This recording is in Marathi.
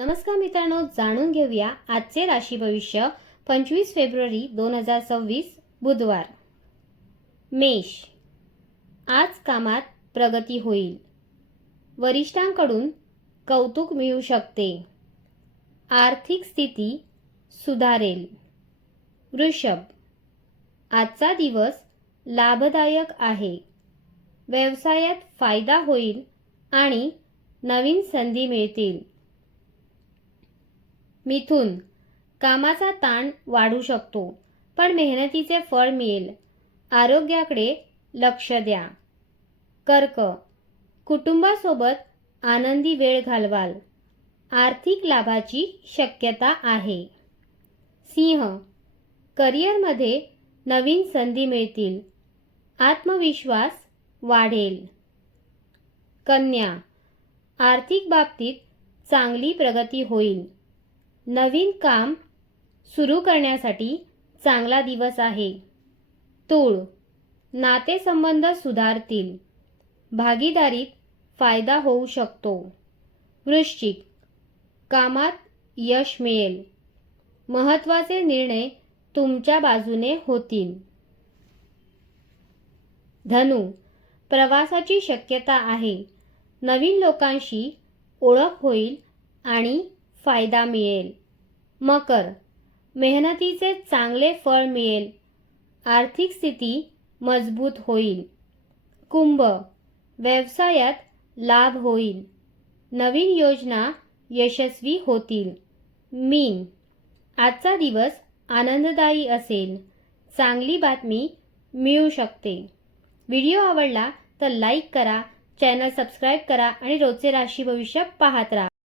नमस्कार मित्रांनो, जाणून घेऊया आजचे राशी भविष्य 25 फेब्रुवारी 2026 बुधवार। मेष, आज कामात प्रगती होईल। वरिष्ठांकडून कौतुक मिळू शकते। आर्थिक स्थिती सुधारेल। वृषभ, आजचा दिवस लाभदायक आहे। व्यवसायात फायदा होईल आणि नवीन संधी मिळतील। मिथुन, कामाचा ताण वाढू शकतो, पण मेहनतीचे फळ मिळेल। आरोग्याकडे लक्ष द्या। कर्क, कुटुंबासोबत आनंदी वेळ घालवाल। आर्थिक लाभाची शक्यता आहे। सिंह, करिअरमध्ये नवीन संधी मिळतील। आत्मविश्वास वाढेल। कन्या, आर्थिक बाबतीत चांगली प्रगती होईल। नवीन काम सुरू करण्यासाठी चांगला दिवस आहे। तूळ, नातेसंबंध सुधारतील। भागीदारीत फायदा होऊ शकतो। वृश्चिक, कामात यश मिळेल। महत्त्वाचे निर्णय तुमच्या बाजूने होतील। धनु, प्रवासाची शक्यता आहे। नवीन लोकांशी ओळख होईल आणि फायदा मिळेल। मकर, मेहनतीचे चांगले फळ मिळेल। आर्थिक स्थिती मजबूत होईल। कुंभ, व्यवसायात लाभ होईल। नवीन योजना यशस्वी होतील। मीन, आजचा दिवस आनंददायी असेल। चांगली बातमी मिळू शकते। व्हिडिओ आवडला तर लाईक करा, चॅनल सबस्क्राईब करा आणि रोजचे राशी भविष्य पाहत राहा।